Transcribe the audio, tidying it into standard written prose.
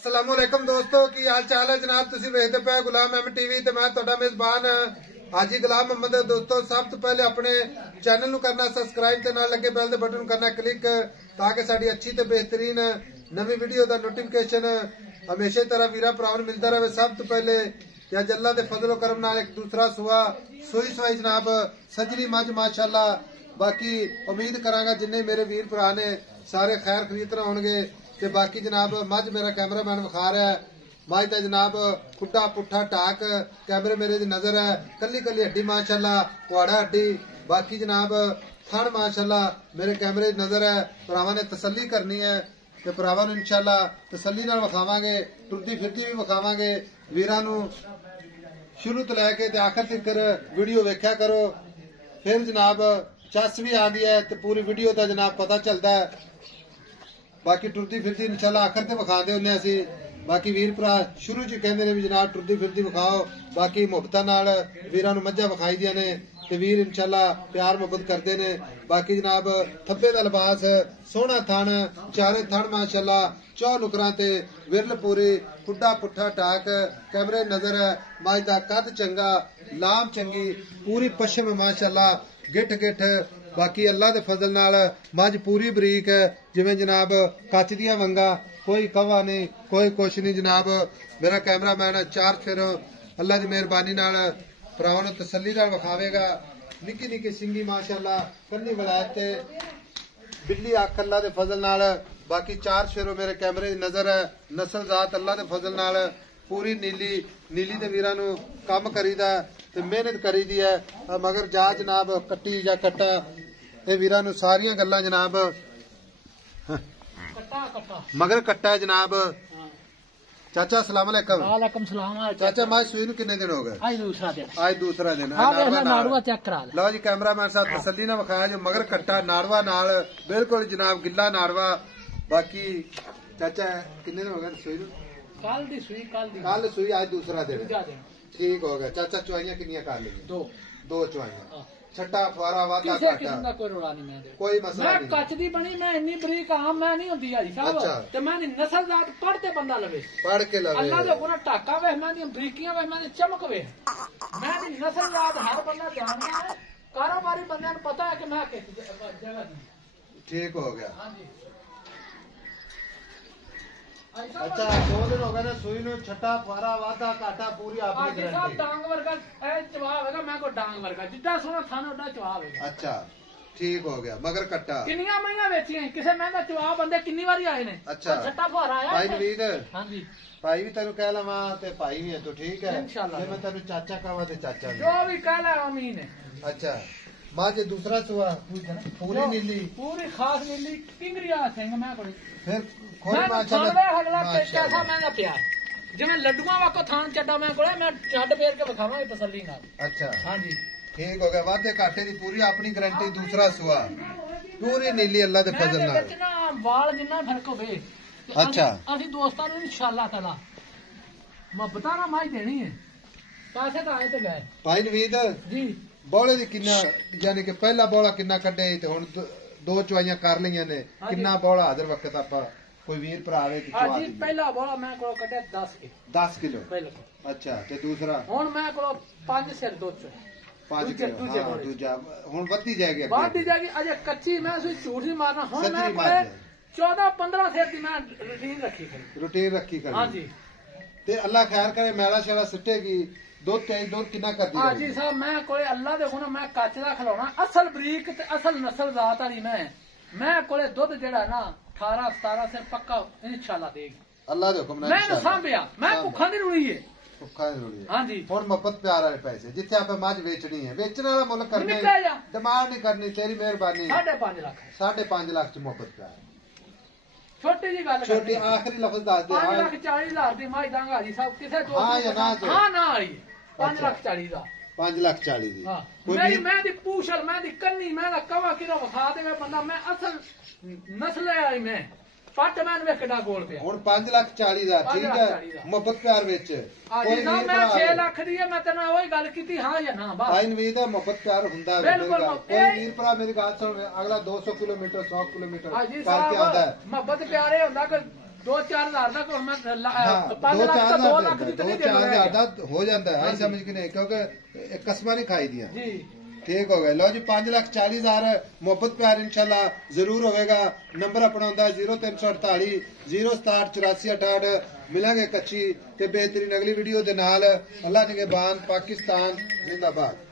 अस्सलामुअलैकुम दोस्तों की हाल चाल है जनाब। तुसी वेखदे पे गुलाम अहमद टीवी ते मैं तुहाडा मेजबान हाजी गुलाम अहमद। दोस्तों सब तो पहले अपने चैनल नूं करना सबसक्राइब ते नाल लगे बैल दे बटन करना क्लिक ताकि साडी अच्छी ते बेहतरीन नवी वीडियो दा नोटिफिकेशन हमेशा तरह वीरा भरावां नूं मिलदा रहे। सब तो पहले अज अल्लाह दे फजलो करम नाल एक दूसरा सूई सवाई जनाब सजरी मझ माशाअल्लाह। बाकी उम्मीद करांगा जिन्ने मेरे वीर भरा ने सारे खैर खरीद होणगे। ते बाकी जनाब मझ मेरा कैमरामैन विखा रहा है मझ का जनाब खुट्टा पुट्ठा टाक कैमरे मेरे दी नजर है। कली कली हड्डी माशाअल्लाह पुआड़ा हड्डी। बाकी जनाब थन माशाअल्लाह मेरे कैमरे दी नजर है। भरावां ने तसल्ली करनी है ते भरावां नूं इंशाअल्लाह तसल्ली नाल विखावांगे। टुरदी फिरदी भी विखावांगे। वीरां नूं शुरू तो लैके ते आखिर तक वीडियो वेख्या करो। फिर जनाब चस भी आंदी है ते पूरी वीडियो का जनाब पता चलता है। बाकी टुरदी फिरदी इंशाल्लाह आखिर ते विखांदे हुंदे असीं। बाकी वीर भरा शुरू च कहंदे ने भी जनाब टुरदी फिरदी विखाओ। बाकी मुहब्बतां नाल वीरां नूं मज्झां विखाई दियां ने ते वीर इंशाल्लाह प्यार मुहब्बत करदे ने। बाकी जनाब थब्बे दा लिबास सोहना थन चारे थन माशाअल्लाह चौ नुकरां ते विरल पूरी खुड्डा पुट्ठा टाक कैमरे नजर है। मझ दा कद चंगा लाम चंगी पूरी पश्चिम माशाअल्लाह गिठ गिठ। बाकी अल्लाह दे फजल नाल मझ पूरी बरीक जिवें जनाब कच दियां वंगा कोई कवा नहीं कोई कुछ नहीं जनाब। मेरा कैमरामैन चार फिर अल्लाह दी मेहरबानी नाल भरावां नूं तसल्ली नाल विखावेगा। निक्की निक्की सिंगी माशाअल्लाह कन्नी वलायत ते बिल्ली अख अल्लाह दे फजल नाल। बाकी चार शेरों मेरे कैमरे दी नजर है। नस्ल जात अल्लाह दे फजल नाल पूरी नीली नीली दे वीरां नूं कम करीदा ते मेहनत करीदी है। मगर जा जनाब कट्टी या कट्टा ये वीरां नूं सारियां गल्लां जनाब मगर कट्टा है जनाब। चाचा अस्सलाम वालेकुम। वालेकुम सलाम। चाचा मैं सुई नूं किन्ने दिन हो गए? आज दूसरा दिन। आज दूसरा दिन नाड़वा चेक करा ले। लो जी कैमरामैन साहब तसल्ली ना विखाया जो मगर कट्टा नाड़वा नाल बिल्कुल जनाब गिल्ला नाड़वा। बाकी चाचा किन्ने दिन हो गए सुई नूं? कल दी सुई कल सुई आज दूसरा दिन ठीक हो गया। चाचा चुआइयां कितनियां कर ली? दो चुआइयां छट्टा फुआरा वादा घाटा कोई रोड़ा नहीं। मैं कोई मसला नहीं। मैं कच दी बनी मैं इन्नी बरीक आम मैं नहीं होंदी हाजी साहब ते मैं नस्ल जात पढ़ते बंदा लवे पढ़ के लवे अल्लाह दे गुना टाका वे मैं दी बरीकियां वे मैं दी चमक वे मैं दी नस्ल जात हर बंदा जानदा है। कारोबारी बंदे नूं पता है कि मैं किस जगह दी। ठीक हो गया। हां जी अच्छा 2 दिन हो गए ना सुई नूं छट्टा फुआरा वादा घाटा पूरी आपनी गारंटी। डांग वर्गा चवा होगा मैं को डांग वर्गा जिद्दां सोना थाना ओडा चवा होगा। अच्छा ठीक हो गया मगर कट्टा किन्नियां मईयां वेचियां किसे मैं दा चवा बंदे किन्नी बारी आए ने। अच्छा छट्टा फुआरा आया भाई नवीद। हां जी भाई भी तेनू कह लवां ते भाई भी है तो ठीक है इंशाल्लाह। मैं तेनू चाचा कहां ते चाचा जो भी कह ले आमीन है। अच्छा मां जे दूसरा सुआ पूरी नीली पूरी खास नीली टिंगरिया सिंह मैं कोई फिर खोल माशाअल्लाह अगला कैसा मैं दा प्यार जिवें लड्डूआं वाको थान चड्डा मैं कोले मैं छड्ड फेर के विखावांगे तसल्ली नाल। अच्छा हां जी ठीक हो गया। वादे घाटे दी पूरी अपनी गारंटी दूसरा सुआ पूरी नीली अल्लाह दे फजल नाल कितना वाल जिन्ना फर्क होवे। अच्छा असि दोस्तां नूं इंशाअल्लाह ताला मोहब्बतां नाल माई देनी है। पैसे तो आए तो गए। भाई नवीद जी बौले दी किन्ना यानी कि पहला बौला किन्ना कड्डे ते हुण दो चुआइयां कर लईयां ने किन्ना बौला हाजिर वक्त आपां कोई वीर भरा आवे ते चुआ दी। पहला बौला मैं कोल कड्डे 10 किलो बिल्कुल। अच्छा ते दूसरा हुण मैं कोल 5 सिर दुध 5 किलो दूजा हुण वधी जाएगी अजे कच्ची मैं झूठ नहीं मारना। हुण मैं 14-15 सिर दी मैं रूटीन रखी हां जी ते अल्लाह खैर करे मैला शैला सिटेगी दूध तेज दूध कितना कर दिया? हाजी साहब मैं कोई अल्लाह दे गुना मैं कच दा खिलाउणा असल बरीक ते असल नस्ल जात वाली मैं कोले दुध जेड़ा ना 18-17 सिर पक्का इंशाल्लाह देगी अल्लाह दे हुक्म नाल। मैं सांभिया मैं भुखा दी रुली है हां जी। और मोहब्बत प्यार वाले पैसे जिथे आप मझ बेचनी है बेचने वाला मुल्क करने डिमांड नहीं करनी तेरी मेहरबानी। 5.5 लाख 5.5 लाख च मोहब्बत प्यार छोटी जी गल छोटी आखिरी लफ्ज दस दे 5,40,000 दी माई दांगा हाजी साहब किसे दो हां या ना हां ना आई 5,40,000 दा 5,40,000 दी मेरी मैं दी पूछल मैं दी कन्नी मैं दा कवा किलो वखा देवे बंदा मैं असल नस्ल आई मैं पट मैन वे किडा गोल पे हुन 5,40,000 ठीक है मोहब्बत प्यार विच कोई ना मैं 6 लाख दी है मैं तेना ओही गल कीती हां या ना बस भाई नवीद मोहब्बत प्यार हुंदा है बिल्कुल। कोई वीर भरा मेरी बात सुन अगला 200 किलोमीटर 100 किलोमीटर करके आंदा है मोहब्बत प्यारे हुंदा कि 2-4 ਹਜ਼ਾਰ ਦਾ ਮੈਂ 5 ਲੱਖ ਦਾ 2 ਲੱਖ ਦੀ 2-4 ਹਜ਼ਾਰ ਦਾ ਹੋ ਜਾਂਦਾ ਹੈ ਸਮਝ ਕੇ ਨਹੀਂ ਕਿਉਂਕਿ ਕਸਮਾਂ ਨਹੀਂ ਖਾਈ ਦੀਆਂ ਜੀ ठीक हो गए लो जी 5,40,000 मोहब्बत प्यार इंशाल्लाह जरूर होगा नंबर अपना होता है 0348 067 84 68 मिलेंगे कच्ची ते बेहतरीन अगली वीडियो दे नाल अल्लाह निगहबान पाकिस्तान जिंदाबाद।